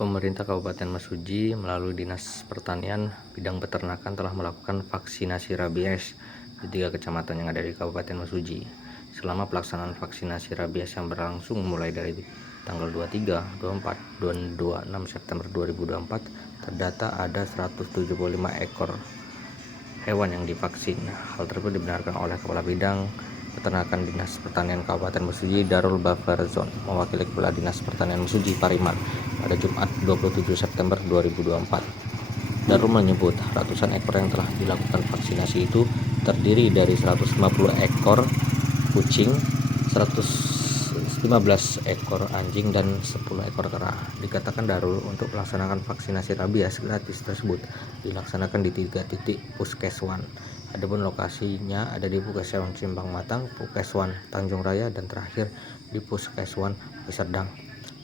Pemerintah Kabupaten Mesuji melalui Dinas Pertanian Bidang Peternakan telah melakukan vaksinasi rabies di 3 kecamatan yang ada di Kabupaten Mesuji. Selama pelaksanaan vaksinasi rabies yang berlangsung mulai dari tanggal 23, 24, dan 26 September 2024, terdata ada 175 ekor hewan yang divaksin. Hal tersebut dibenarkan oleh Kepala Bidang Peternakan Dinas Pertanian Kabupaten Mesuji, Darul Bafarzon, mewakili Kepala Dinas Pertanian Mesuji, Pariman, pada Jumat 27 September 2024. Darul menyebut ratusan ekor yang telah dilakukan vaksinasi itu terdiri dari 150 ekor kucing, 115 ekor anjing, dan 10 ekor kera. Dikatakan Darul untuk melaksanakan vaksinasi rabies gratis tersebut dilaksanakan di 3 titik puskeswan. Adapun lokasinya ada di Puskeswan Simpang Matang, Puskeswan Tanjung Raya, dan terakhir di Puskeswan Serdang.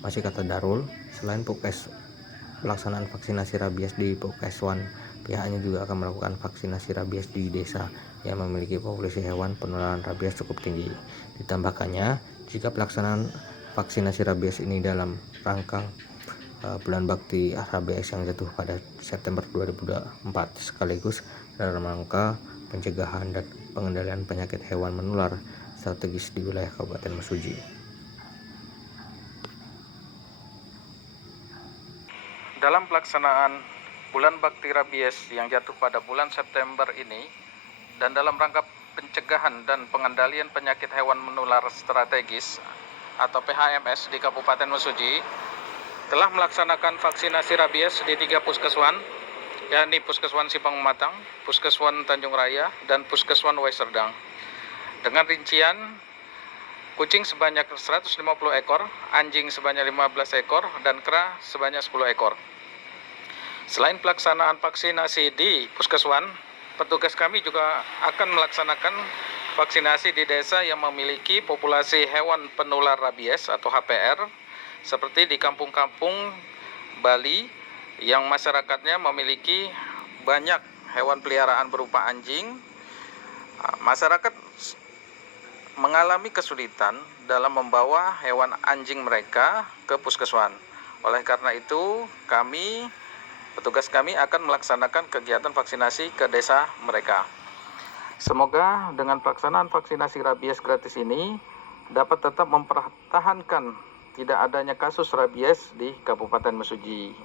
Masih kata Darul, selain pelaksanaan vaksinasi rabies di Puskeswan, pihaknya juga akan melakukan vaksinasi rabies di desa yang memiliki populasi hewan penularan rabies cukup tinggi. Ditambahkannya, jika pelaksanaan vaksinasi rabies ini dalam rangka bulan bakti rabies yang jatuh pada September 2024, sekaligus dalam rangka pencegahan dan pengendalian penyakit hewan menular strategis di wilayah Kabupaten Mesuji. Dalam pelaksanaan bulan bakti rabies yang jatuh pada bulan September ini, dan dalam rangka pencegahan dan pengendalian penyakit hewan menular strategis atau PHMS di Kabupaten Mesuji, telah melaksanakan vaksinasi rabies di 3 puskeswan, yakni Puskeswan Simpang Matang, Puskeswan Tanjung Raya, dan Puskeswan Serdang. Dengan rincian kucing sebanyak 150 ekor, anjing sebanyak 15 ekor, dan kera sebanyak 10 ekor. Selain pelaksanaan vaksinasi di puskeswan, petugas kami juga akan melaksanakan vaksinasi di desa yang memiliki populasi hewan penular rabies atau HPR, seperti di kampung-kampung Bali yang masyarakatnya memiliki banyak hewan peliharaan berupa anjing. Masyarakat mengalami kesulitan dalam membawa hewan anjing mereka ke puskeswan. Oleh karena itu, petugas kami akan melaksanakan kegiatan vaksinasi ke desa mereka. Semoga dengan pelaksanaan vaksinasi rabies gratis ini dapat tetap mempertahankan tidak adanya kasus rabies di Kabupaten Mesuji.